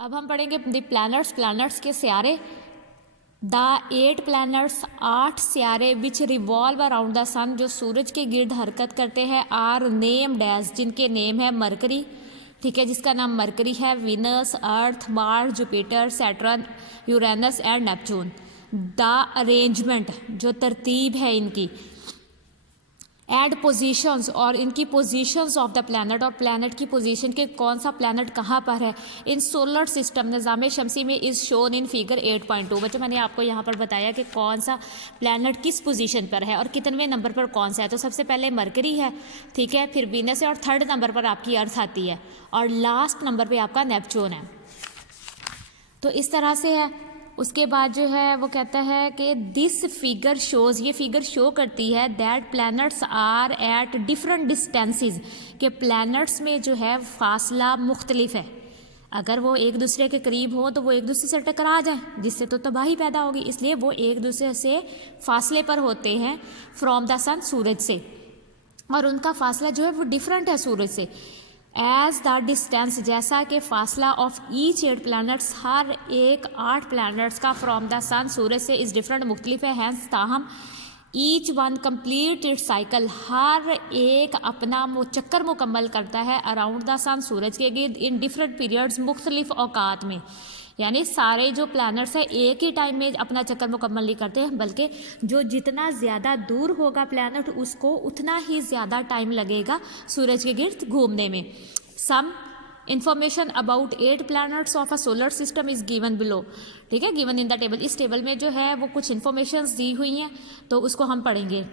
अब हम पढ़ेंगे द प्लैनेट्स, प्लैनेट्स के सियारे। द 8 प्लैनेट्स, 8 सियारे विच रिवॉल्व अराउंड द सन, जो सूरज के गिर्द हरकत करते हैं, आर नेम्ड एज, जिनके नेम है मरकरी, ठीक है, जिसका नाम मरकरी है, Venus, earth, Mars, Jupiter, Saturn, Uranus and Neptune. The arrangement, जो तरतीब है इनकी, एड पोजीशंस, और इनकी पोजीशंस ऑफ द प्लैनेट, और प्लैनेट की पोजीशन के कौन सा प्लैनेट कहाँ पर है इन सोलर सिस्टम निज़ाम शमसी में, इज़ शोन इन फिगर 8.2। बच्चों मैंने आपको यहाँ पर बताया कि कौन सा प्लैनेट किस पोजीशन पर है और कितने नंबर पर कौन सा है। तो सबसे पहले मरकरी है, ठीक है, फिर वीनस है, और थर्ड नंबर पर आपकी अर्थ आती है, और लास्ट नंबर पर आपका नेपच्यून है। तो इस तरह से है। उसके बाद जो है वो कहता है कि दिस फिगर शोज़, ये फिगर शो करती है that planets are at different distances, के प्लैनेट्स में जो है फासला मुख्तलिफ है। अगर वो एक दूसरे के करीब हो तो वो एक दूसरे से टकरा जाए, जिससे तो तबाही पैदा होगी, इसलिए वो एक दूसरे से फासले पर होते हैं फ्रॉम द सन, सूरज से, और उनका फासला जो है वो डिफरेंट है सूरज से। एज द डिस्टेंस, जैसा कि फासला ऑफ ईच 8 प्लैनेट्स, हर एक 8 प्लैनेट्स का फ्रॉम द सन, सूरज से, इस डिफरेंट मुख्तलिफ है। हैंस ताहम each one complete its cycle, हर एक अपना चक्कर मुकम्मल करता है अराउंड द सन, सूरज के गिर्द, इन डिफरेंट पीरियड्स, मुख्तलिफ औकात में। यानी सारे जो प्लैनेट्स हैं एक ही टाइम में अपना चक्कर मुकम्मल नहीं करते हैं, बल्कि जो जितना ज़्यादा दूर होगा प्लैनेट उसको उतना ही ज़्यादा टाइम लगेगा सूरज के गिर्द घूमने में। Some information about 8 planets of a solar system is given below, ठीक है, गिवन इन द टेबल। इस टेबल में जो है वो कुछ इन्फॉर्मेशन दी हुई हैं, तो उसको हम पढ़ेंगे।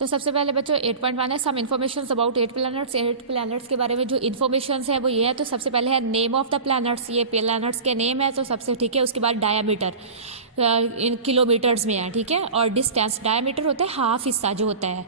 तो सबसे पहले बच्चों 8.1 है, some information about 8 planets. 8 planets के बारे में जो इन्फॉर्मेशन है वो ये है। तो सबसे पहले है नेम ऑफ द प्लैनेट्स, ये प्लैनेट्स के नेम है, तो सबसे ठीक है। उसके बाद डायामीटर इन किलोमीटर्स में है, ठीक है, और डिस्टेंस, डायामीटर होता है हाफ हिस्सा जो होता है,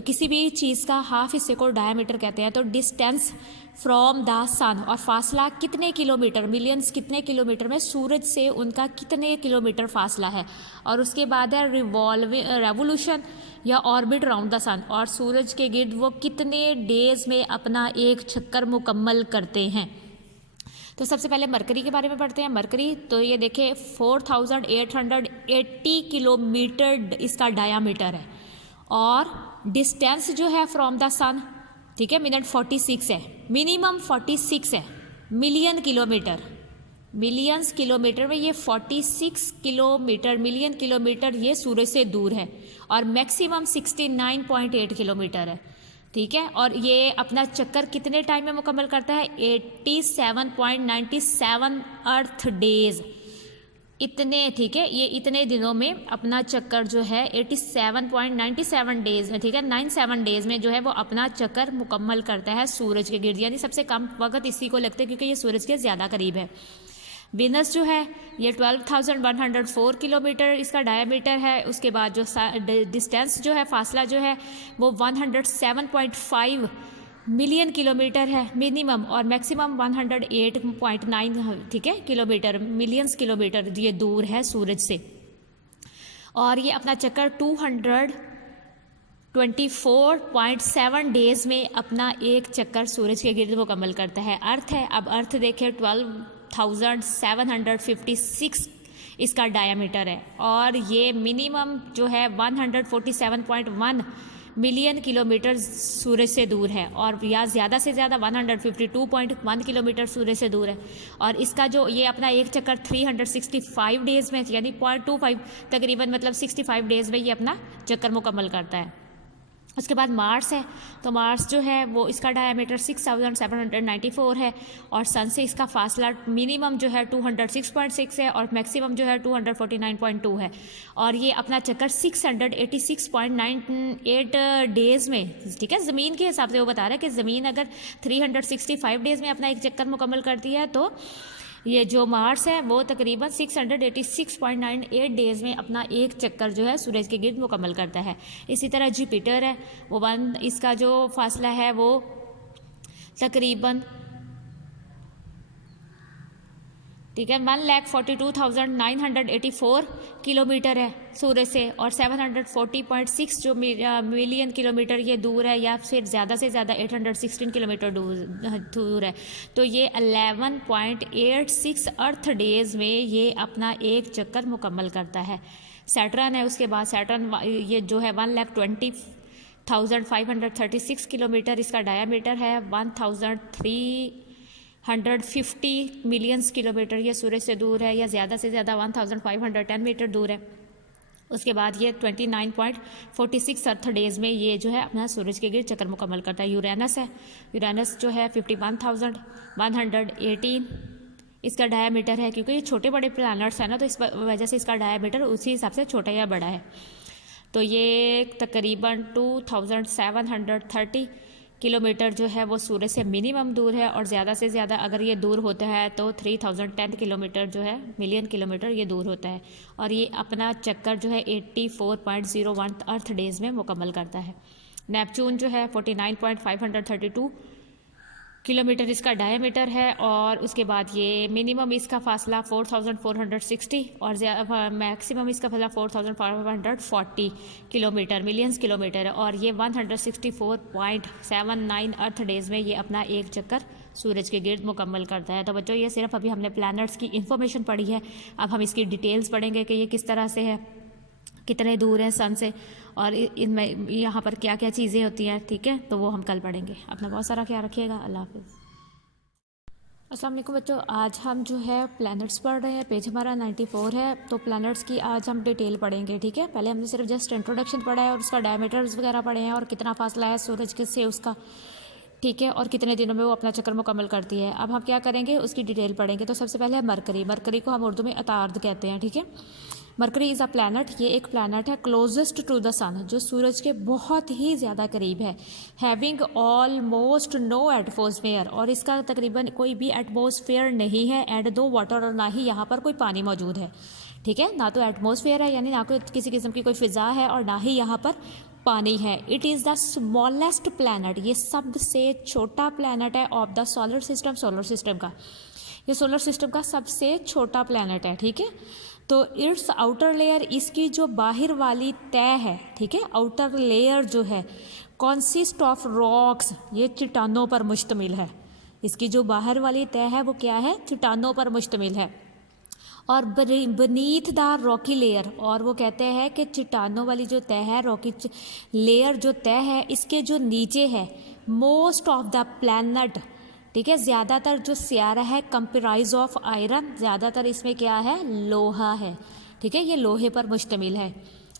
किसी भी चीज़ का हाफ हिस्से को डायामीटर कहते हैं। तो डिस्टेंस फ्रॉम द सन, और फासला कितने किलोमीटर, मिलियंस कितने किलोमीटर में, सूरज से उनका कितने किलोमीटर फासला है। और उसके बाद है रेवोल्यूशन या ऑर्बिट राउंड द सन, और सूरज के गिर्द वो कितने डेज में अपना एक चक्कर मुकम्मल करते हैं। तो सबसे पहले मरकरी के बारे में पढ़ते हैं। मरकरी, तो ये देखिए 4880 किलोमीटर इसका डायामीटर है, और डिस्टेंस जो है फ्रॉम द सन, ठीक है, मिनट 46 है, मिनिमम 46 है, मिलियन किलोमीटर, मिलियंस किलोमीटर में ये 46 किलोमीटर, मिलियन किलोमीटर ये सूरज से दूर है, और मैक्सिमम 69.8 किलोमीटर है, ठीक है। और ये अपना चक्कर कितने टाइम में मुकम्मल करता है, 87.97 अर्थ डेज, इतने, ठीक है, ये इतने दिनों में अपना चक्कर जो है 87.97 डेज में, ठीक है, 97 डेज में जो है वो अपना चक्कर मुकम्मल करता है सूरज के गिर्द। यानी सबसे कम वक्त इसी को लगता है क्योंकि ये सूरज के ज़्यादा करीब है। वीनस जो है ये 12,104 किलोमीटर इसका डायमीटर है। उसके बाद जो डिस्टेंस जो है, फासला जो है वो 107.5 मिलियन किलोमीटर है मिनिमम, और मैक्सिमम 108.9, ठीक है, किलोमीटर, मिलियंस किलोमीटर ये दूर है सूरज से। और ये अपना चक्कर 224.7 डेज में अपना एक चक्कर सूरज के गिर्द मुकम्मल करता है। अर्थ है, अब अर्थ देखें 12,756 इसका डायमीटर है, और ये मिनिमम जो है 147.1 मिलियन किलोमीटर सूरज से दूर है, और या ज़्यादा से ज़्यादा 152.1 किलोमीटर सूरज से दूर है। और इसका जो ये अपना एक चक्कर 365 डेज़ में, यानी 0.25 तकरीबन, मतलब 65 डेज़ में ये अपना चक्कर मुकम्मल करता है। उसके बाद मार्स है, तो मार्स जो है वो इसका डायमीटर 6794 है, और सन से इसका फासला मिनिमम जो है 206.6 है, और मैक्सिमम जो है 249.2 है, और ये अपना चक्कर 686.98 डेज़ में, ठीक है, ज़मीन के हिसाब से वो बता रहा है कि ज़मीन अगर 365 डेज़ में अपना एक चक्कर मुकम्मल करती है, तो ये जो मार्स है वो तकरीबन 686.98 डेज़ में अपना एक चक्कर जो है सूरज के गिर्द मुकम्मल करता है। इसी तरह जुपिटर है, वो इसका जो फासला है वो तकरीबन ठीक है। 1,42,984 किलोमीटर है सूरज से, और 740.6 जो मिलियन किलोमीटर ये दूर है, या फिर ज़्यादा से ज़्यादा 816 किलोमीटर दूर है। तो ये 11.86 अर्थ डेज़ में ये अपना एक चक्कर मुकम्मल करता है। सैटर्न है, उसके बाद सैटर्न ये जो है 1,20,536 किलोमीटर इसका डायामीटर है, 1,350 मिलियंस किलोमीटर ये सूरज से दूर है, या ज़्यादा से ज़्यादा 1,510 मीटर दूर है। उसके बाद ये 29.46 अर्थ डेज़ में ये जो है अपना सूरज के गिर्द चक्कर मुकम्मल करता है। यूरेनस है, यूरेनस जो है 51,118 इसका डायामीटर है, क्योंकि ये छोटे बड़े प्लैनेट्स हैं ना, तो इस वजह से इसका डायामीटर उसी हिसाब से छोटा या बड़ा है। तो ये तकरीबन 2,730 किलोमीटर जो है वो सूरज से मिनिमम दूर है, और ज़्यादा से ज़्यादा अगर ये दूर होता है तो 3,010 किलोमीटर जो है मिलियन किलोमीटर ये दूर होता है, और ये अपना चक्कर जो है 84.01 अर्थ डेज़ में मुकम्मल करता है। नेपच्यून जो है 49.532 किलोमीटर इसका डायमीटर है, और उसके बाद ये मिनिमम इसका फासला 4,460 और मैक्सिमम इसका फासला 4,540 किलोमीटर मिलियंस किलोमीटर है, और ये 164.79 अर्थ डेज़ में ये अपना एक चक्कर सूरज के गिर्द मुकम्मल करता है। तो बच्चों ये सिर्फ अभी हमने प्लैनेट्स की इन्फॉर्मेशन पढ़ी है, अब हम इसकी डिटेल्स पढ़ेंगे कि ये किस तरह से है, कितने दूर हैं सन से, और इनमें यहाँ पर क्या क्या चीज़ें होती हैं। ठीक है, तो वो हम कल पढ़ेंगे। अपना बहुत सारा ख्याल रखिएगा। अल्लाह हाफिज़। अस्सलाम वालेकुम बच्चों, आज हम जो है प्लैनेट्स पढ़ रहे हैं, पेज हमारा 94 है। तो प्लैनेट्स की आज हम डिटेल पढ़ेंगे। ठीक है, पहले हमने सिर्फ जस्ट इंट्रोडक्शन पढ़ा है और उसका डायमीटर्स वगैरह पढ़े हैं, और कितना फासला है सूरज के से उसका, ठीक है, और कितने दिनों में वो अपना चक्कर मुकम्मल करती है। अब हम क्या करेंगे, उसकी डिटेल पढ़ेंगे। तो सबसे पहले है मरकरी। मरकरी को हम उर्दू में अतार्द कहते हैं। ठीक है, मरकरी इज़ अ प्लैनेट, ये एक प्लैनेट है क्लोजेस्ट टू द सन, जो सूरज के बहुत ही ज़्यादा करीब है। हैविंग ऑलमोस्ट नो एटमॉस्फेयर, और इसका तकरीबन कोई भी एटमॉस्फेयर नहीं है, एंड दो वाटर, और ना ही यहाँ पर कोई पानी मौजूद है। ठीक है, ना तो एटमॉस्फेयर है, यानी ना कोई किसी किस्म की कोई फ़िज़ा है, और ना ही यहाँ पर पानी है। It is the smallest planet, ये सबसे छोटा प्लैनेट है of the solar system, solar system का, ये सोलर सिस्टम का सबसे छोटा प्लैनेट है। ठीक है, तो इट्स आउटर लेयर, इसकी जो बाहर वाली तय है, ठीक है, आउटर लेयर जो है, कॉन्सिस्ट ऑफ रॉक्स, ये चट्टानों पर मुश्तमिल है। इसकी जो बाहर वाली तय है वो क्या है, चट्टानों पर मुश्तमिल है। और बनीथ द रॉकी लेयर, और वो कहते हैं कि चट्टानों वाली जो तय है, रॉकी लेयर जो तय है, इसके जो नीचे है, मोस्ट ऑफ द प्लैनेट, ठीक है, ज़्यादातर जो सियारा है कंप्राइज ऑफ आयरन, ज़्यादातर इसमें क्या है, लोहा है। ठीक है, ये लोहे पर मुश्तमिल है।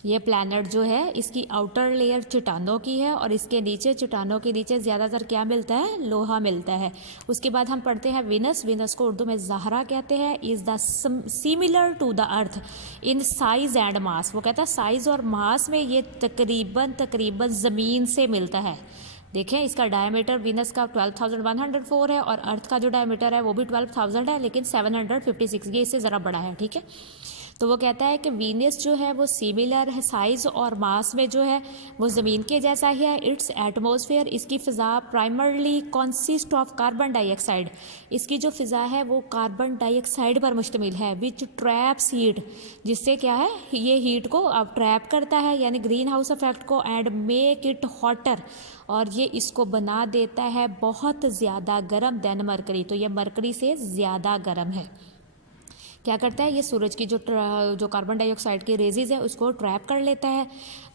ये प्लैनेट जो है, इसकी आउटर लेयर चट्टानों की है, और इसके नीचे, चट्टानों के नीचे ज़्यादातर क्या मिलता है, लोहा मिलता है। उसके बाद हम पढ़ते हैं विनस। विनस को उर्दू में ज़हरा कहते हैं। Is the similar to the earth in size and mass, वो कहता है साइज़ और मास में ये तकरीबन ज़मीन से मिलता है। देखें, इसका डायमीटर वीनस का 12,104 है, और अर्थ का जो डायमीटर है वो भी 12,000 है, लेकिन 756 ये इससे ज़रा बड़ा है। ठीक है, तो वो कहता है कि वीनस जो है वो सिमिलर है साइज़ और मास में, जो है वो ज़मीन के जैसा ही है। इट्स एटमॉस्फेयर, इसकी फ़िज़ा primarily consist of carbon dioxide, इसकी जो फ़िज़ा है वो कार्बन डाइऑक्साइड पर मुश्तमिल है, विच ट्रैप्स हीट, जिससे क्या है, ये हीट को अब ट्रैप करता है, यानी ग्रीन हाउस इफेक्ट को, एंड मेक इट हॉटर, और ये इसको बना देता है बहुत ज़्यादा गर्म देन मरकरी। तो ये मरकरी से ज़्यादा गर्म है। क्या करता है, ये सूरज की जो कार्बन डाइऑक्साइड की रेजेज है उसको ट्रैप कर लेता है,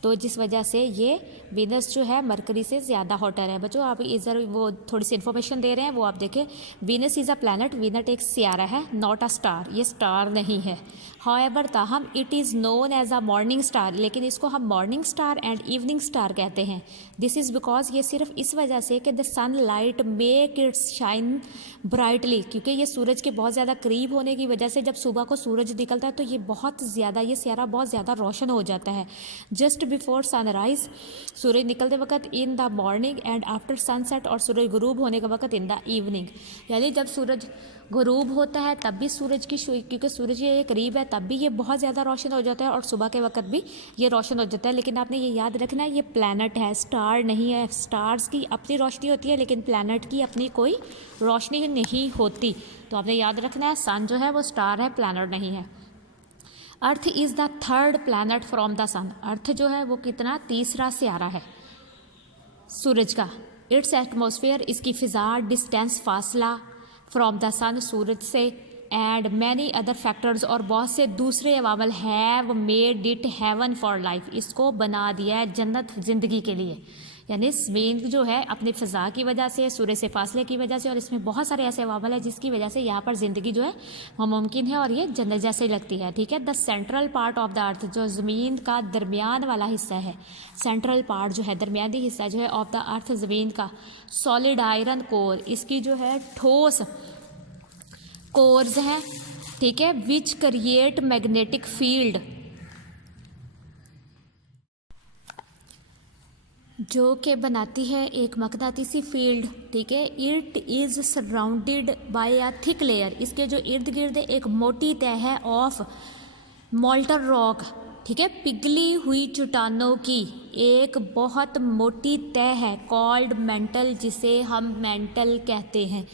तो जिस वजह से ये वीनस जो है मरकरी से ज़्यादा हॉटर है। बच्चों आप इधर वो थोड़ी सी इन्फॉर्मेशन दे रहे हैं, वो आप देखें। Venus is a planet, Venus एक सियारा है, नॉट अ स्टार, ये स्टार नहीं है। हाउएवर ताहम it is known as a morning star, लेकिन इसको हम morning star and evening star कहते हैं। दिस इज़ बिकॉज, ये सिर्फ इस वजह से कि the sun light make its shine brightly, क्योंकि ये सूरज के बहुत ज़्यादा करीब होने की वजह से जब सुबह को सूरज निकलता है तो ये बहुत ज़्यादा, ये सियारा बहुत ज़्यादा रोशन हो जाता है। जस्ट बिफोर सनराइज, सूरज निकलते वक्त in the morning, and after sunset, और सूरज गुरूब होने के वक्त इन द इवनिंग, यानी जब सूरज गुरूब होता है तब भी सूरज की क्योंकि सूरज ये करीब है तब भी ये बहुत ज़्यादा रोशन हो जाता है, और सुबह के वक्त भी ये रोशन हो जाता है। लेकिन आपने ये याद रखना है ये प्लैनेट है, स्टार नहीं है। स्टार्स की अपनी रोशनी होती है लेकिन प्लैनेट की अपनी कोई रोशनी नहीं होती। तो आपने याद रखना है सन जो है वो स्टार है, प्लैनेट नहीं है। Earth is the third planet from the sun. Earth जो है वो कितना, तीसरा सियारा है सूरज का। इट्स एटमॉस्फेयर, इसकी फ़िज़ा, डिस्टेंस, फासला फ्रॉम द सन, सूरज से, एंड मैनी अदर फैक्टर्स, और बहुत से दूसरे अवामल have made it heaven for life, इसको बना दिया है जन्नत ज़िंदगी के लिए। यानी ज़मीन जो है अपनी फ़िज़ा की वजह से, सूरज से फासले की वजह से, और इसमें बहुत सारे ऐसे अवामल है जिसकी वजह से यहाँ पर ज़िंदगी जो है वो मुमकिन है और ये जन्नत जैसे लगती है। ठीक है, the central part of the earth, जो ज़मीन का दरमियान वाला हिस्सा है, सेंट्रल पार्ट जो है दरमियानी हिस्सा जो है ऑफ द अर्थ ज़मीन का, सॉलिड आयरन कोर, इसकी जो है ठोस कोर्स हैं। ठीक है, विच क्रिएट मैग्नेटिक फील्ड, जो कि बनाती है एक मकनातीसी फील्ड। ठीक है, it is surrounded by a thick layer, इसके जो इर्द गिर्द एक मोटी तह है ऑफ मोल्टन रॉक। ठीक है, पिघली हुई चट्टानों की एक बहुत मोटी तह है, कॉल्ड मेंटल, जिसे हम मेंटल कहते हैं।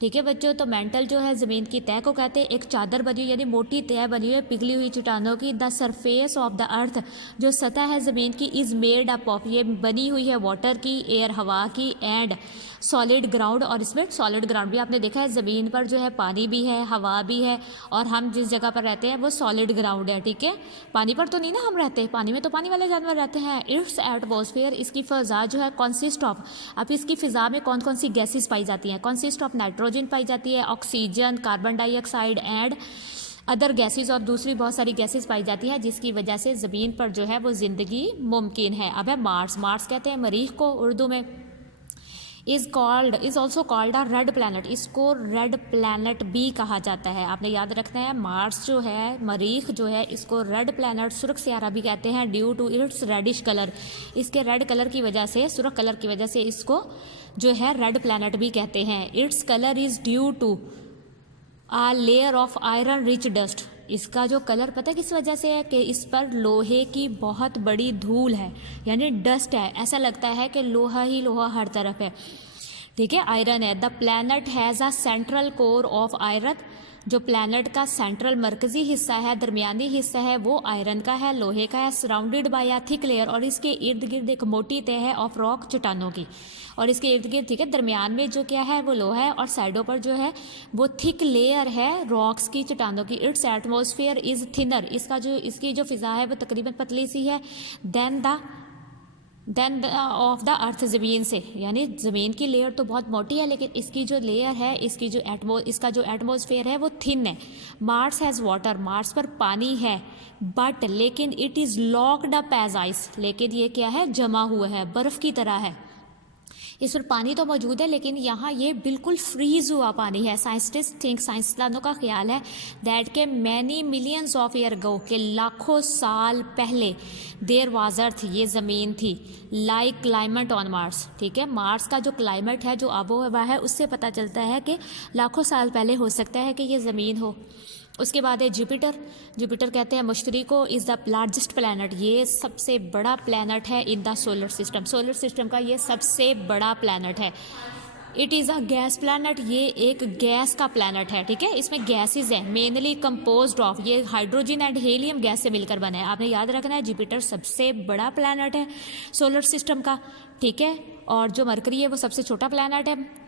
ठीक है बच्चों, तो मेंटल जो है ज़मीन की तह को कहते हैं। एक चादर बनी हुई यानी मोटी तह बनी हुई है पिघली हुई चट्टानों की। The surface of the earth, जो सतह है ज़मीन की, इज़ मेड अप ऑफ, ये बनी हुई है वाटर की, एयर हवा की, एंड सॉलिड ग्राउंड, और इसमें सॉलिड ग्राउंड भी आपने देखा है ज़मीन पर जो है पानी भी है, हवा भी है, और हम जिस जगह पर रहते हैं वो सॉलिड ग्राउंड है। ठीक है, पानी पर तो नहीं ना हम रहते, पानी में तो पानी वाले जानवर रहते हैं। इट्स एटमॉस्फेयर, इसकी फ़िज़ा जो है कॉन्सिस्ट ऑफ, अब इसकी फ़िज़ा में कौन कौन सी गैसेस पाई जाती हैं, कॉन्सिस्ट ऑफ नाइट्रोजन पाई जाती है, oxygen, carbon dioxide and other gases, और दूसरी बहुत सारी गैसेस पाई जाती हैं जिसकी वजह से ज़मीन पर जो है वो ज़िंदगी मुमकिन है। अब है मार्स, मार्स कहते हैं मरीख को उर्दू में। Is also called a red planet, इसको रेड प्लैनेट भी कहा जाता है। आपने याद रखना है मार्स जो है, मरीख जो है, इसको रेड प्लैनेट, सुर्ख सियारा भी कहते हैं, due to its reddish colour, इसके रेड कलर की वजह से, सुर्ख कलर की वजह से इसको जो है रेड प्लैनेट भी कहते हैं। Its colour is due to a layer of iron rich dust, इसका जो कलर पता है किस वजह से है कि इस पर लोहे की बहुत बड़ी धूल है, यानी डस्ट है, ऐसा लगता है कि लोहा ही लोहा हर तरफ है। ठीक है, आयरन है। The planet has a central core of iron, जो प्लैनेट का सेंट्रल मरकज़ी हिस्सा है, दरमियानी हिस्सा है, वो आयरन का है, लोहे का है, surrounded by a thick layer, और इसके इर्द गिर्द एक मोटी तह है ऑफ रॉक, चट्टानों की, और इसके इर्द गिर्द, ठीक है, दरमियान में जो क्या है वो लोहा है, और साइडों पर जो है वो थिक लेयर है रॉक्स की, चट्टानों की। इट्स एटमॉस्फेयर इज़ थिनर, इसकी जो फ़िज़ा है वो तकरीबन पतली सी है, देन ऑफ द अर्थ, ज़मीन से, यानी ज़मीन की लेयर तो बहुत मोटी है लेकिन इसकी जो लेयर है, इसका जो एटमॉस्फेयर है वो थिन है। मार्स हैज़ वाटर, मार्स पर पानी है, बट लेकिन it is locked up as ice, लेकिन ये क्या है, जमा हुआ है, बर्फ़ की तरह है। इस पर पानी तो मौजूद है लेकिन यहाँ ये बिल्कुल फ्रीज हुआ पानी है। साइंसदानों का ख्याल है दैट के मैनी मिलियंस ऑफ ईयर गो, के लाखों साल पहले, देयर वाज अर्थ, ये ज़मीन थी, लाइक क्लाइमेट ऑन मार्स। ठीक है, मार्स का जो क्लाइमेट है, जो आबो हवा है, उससे पता चलता है कि लाखों साल पहले हो सकता है कि ये ज़मीन हो। उसके बाद है जुपिटर कहते हैं मुश्तरी को, इज़ द लार्जेस्ट प्लैनेट, ये सबसे बड़ा प्लैनेट है इन द सोलर सिस्टम का ये सबसे बड़ा प्लैनेट है। It is a gas planet, ये एक गैस का प्लैनेट है। ठीक है, इसमें गैसेस हैं, मेनली कंपोज्ड ऑफ, ये हाइड्रोजन एंड हीलियम गैस से मिलकर बना है। आपने याद रखना है जुपिटर सबसे बड़ा प्लैनेट है सोलर सिस्टम का। ठीक है, और जो मरकरी है वो सबसे छोटा प्लैनेट है,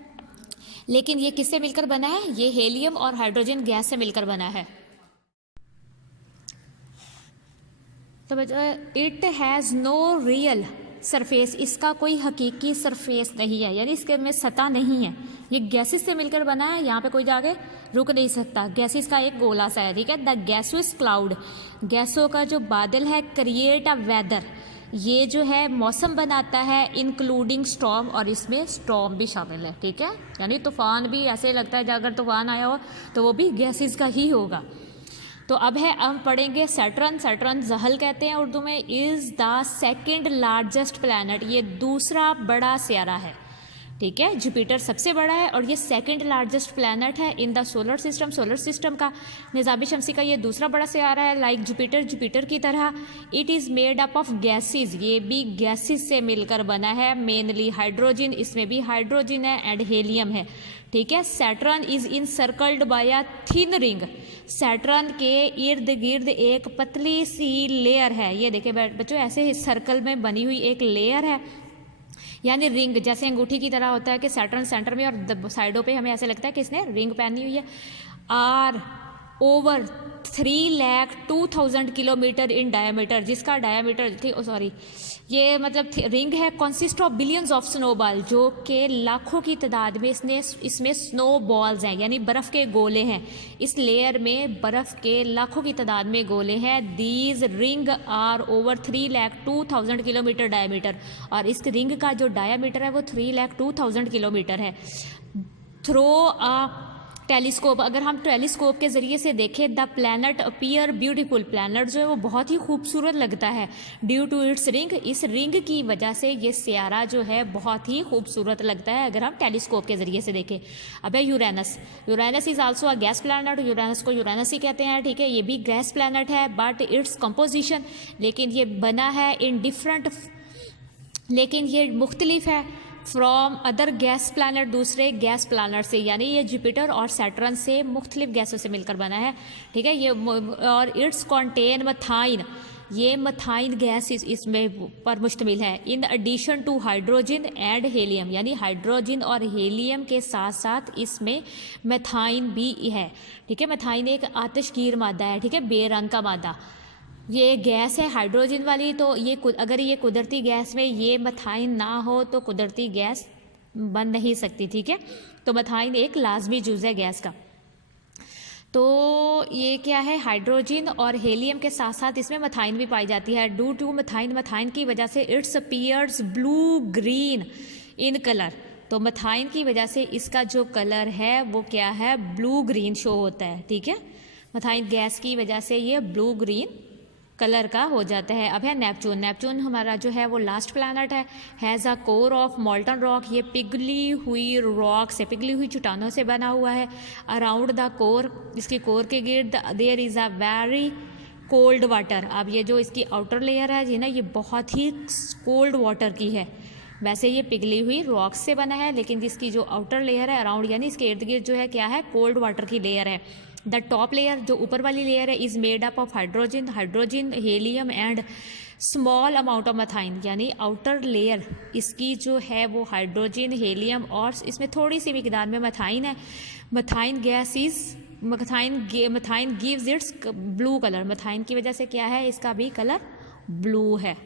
लेकिन ये किससे मिलकर बना है, ये हीलियम और हाइड्रोजन गैस से मिलकर बना है। तो it has no real surface, इसका कोई हकीकी सरफेस नहीं है, यानी इसके में सतह नहीं है, ये गैसेस से मिलकर बना है, यहाँ पे कोई जाके रुक नहीं सकता, गैसेस का एक गोला सा है। ठीक है, द गैसोस क्लाउड, गैसों का जो बादल है, क्रिएट अ वेदर, ये जो है मौसम बनाता है, इंक्लूडिंग स्टॉर्म, और इसमें स्टॉर्म भी शामिल है। ठीक है, यानी तूफान भी ऐसे लगता है कि अगर तूफान आया हो तो वो भी गैसेस का ही होगा। तो अब हम पढ़ेंगे सैटर्न जहल कहते हैं उर्दू में, is the second largest planet, ये दूसरा बड़ा सियारा है। ठीक है, जुपिटर सबसे बड़ा है और ये सेकंड लार्जेस्ट प्लैनेट है इन द सोलर सिस्टम का निज़ाम शमसी का ये दूसरा बड़ा सियारा है। लाइक जुपिटर की तरह it is made up of gases, ये भी गैसेस से मिलकर बना है, मेनली हाइड्रोजन, इसमें भी हाइड्रोजन है एंड हीलियम है। ठीक है, Saturn is encircled by a thin ring, Saturn के इर्द गिर्द एक पतली सी लेयर है। ये देखिए बच्चों, ऐसे सर्कल में बनी हुई एक लेयर है, यानी रिंग, जैसे अंगूठी की तरह होता है कि सैटर्न सेंटर में और साइडों पे हमें ऐसे लगता है कि इसने रिंग पहनी हुई है। Are over 3,02,000 kilometre in diameter, जिसका डायमीटर ये मतलब रिंग है, consist of billions of snowball, जो कि लाखों की तादाद में इसमें स्नो बॉल्स हैं, यानी बर्फ़ के गोले हैं। इस लेयर में बर्फ़ के लाखों की तादाद में गोले हैं। These ring are over 3,02,000 kilometre diameter, और इस रिंग का जो डायमीटर है वो 3,02,000 किलोमीटर है। थ्रो अ टेलीस्कोप, अगर हम टेलीस्कोप के ज़रिए से देखें, the planet appear beautiful, planet जो है वो बहुत ही खूबसूरत लगता है। ड्यू टू इट्स रिंग, इस रिंग की वजह से ये सियारा जो है बहुत ही खूबसूरत लगता है अगर हम टेलीस्कोप के ज़रिए से देखें। अब है Uranus is also a gas planet, Uranus को यूरेनस ही कहते हैं। ठीक है, ये भी गैस प्लैनेट है, बट इट्स कंपोजिशन, लेकिन ये बना है इन डिफरेंट, लेकिन ये मुख्तलिफ है फ्रॉम अदर गैस प्लैनेट, दूसरे गैस प्लैनेट से, यानी ये जुपिटर और सैटर्न से मुख्तलिफ गैसों से मिलकर बना है। ठीक है, ये और इट्स कॉन्टेन मथाइन, ये मथाइन गैस इसमें पर मुश्तमिल है। In addition to hydrogen and helium, यानी हाइड्रोजन और हीलियम के साथ साथ इसमें मेथाइन भी है। ठीक है, मेथाइन एक आतिशगीर मादा है। ठीक है, बेरंग का मादा, ये गैस है हाइड्रोजन वाली, तो ये अगर ये कुदरती गैस में ये मथाइन ना हो तो कुदरती गैस बन नहीं सकती। ठीक है, तो मथाइन एक लाजमी जुज़ है गैस का। तो ये क्या है, हाइड्रोजन और हीलियम के साथ साथ इसमें मथाइन भी पाई जाती है। ड्यू टू मथाइन की वजह से it's appears blue green in colour, तो मथाइन की वजह से इसका जो कलर है वो क्या है, ब्लू ग्रीन शो होता है। ठीक है, मथाइन गैस की वजह से ये ब्लू ग्रीन कलर का हो जाता है। अब है नेपच्यून हमारा जो है वो लास्ट प्लैनेट है। Has a core of molten rock, ये पिघली हुई रॉक से, पिघली हुई चट्टानों से बना हुआ है। अराउंड द कोर, इसकी कोर के गिर्द there is a very cold water. अब ये जो इसकी आउटर लेयर है ये ना, ये बहुत ही कोल्ड वाटर की है। वैसे ये पिघली हुई रॉक से बना है, लेकिन जिसकी जो आउटर लेयर है अराउंड, यानी इसके इर्द गिर्द जो है क्या है, कोल्ड वाटर की लेयर है। द टॉप लेयर, जो ऊपर वाली लेयर है, is made up of hydrogen helium and small amount of methane, यानी आउटर लेयर इसकी जो है वो हाइड्रोजन हीलियम और इसमें थोड़ी सी मिकदार में मथाइन है। Methane gas is methane gives its blue colour, methane की वजह से क्या है, इसका भी कलर ब्लू है।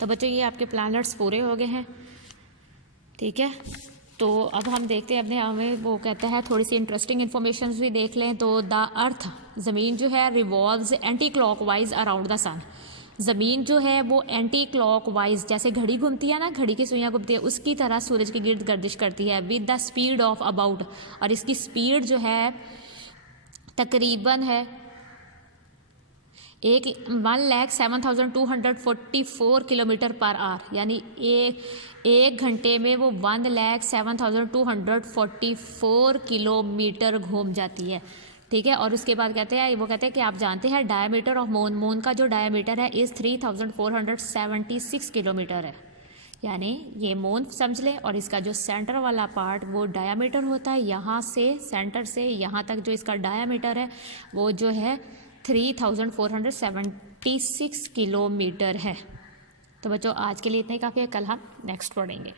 तो बच्चों ये आपके प्लैनेट्स पूरे हो गए हैं। ठीक है, तो अब हम देखते हैं, अपने हमें वो कहता है थोड़ी सी इंटरेस्टिंग इन्फॉर्मेशन भी देख लें। तो द अर्थ, ज़मीन जो है, revolves anti clockwise around the sun, ज़मीन जो है वो एंटी क्लॉकवाइज, जैसे घड़ी घूमती है ना, घड़ी की सुइयाँ घूमती है, उसकी तरह सूरज के गिर्द गर्दिश करती है। With the speed of about, और इसकी स्पीड जो है तकरीबन है 1,07,244 किलोमीटर पर आवर, यानी एक घंटे में वो 1,07,244 किलोमीटर घूम जाती है। ठीक है, और उसके बाद कहते हैं कि आप जानते हैं डायमीटर ऑफ मून का जो डायमीटर है इज़ 3,476 किलोमीटर है, यानी ये मून समझ लें। और इसका जो सेंटर वाला पार्ट वो डायमीटर होता है, यहाँ से सेंटर से यहाँ तक जो इसका डायमीटर है वो जो है 3,476 किलोमीटर है। तो बच्चों आज के लिए इतना ही काफ़ी है, कल हम नेक्स्ट पढ़ेंगे।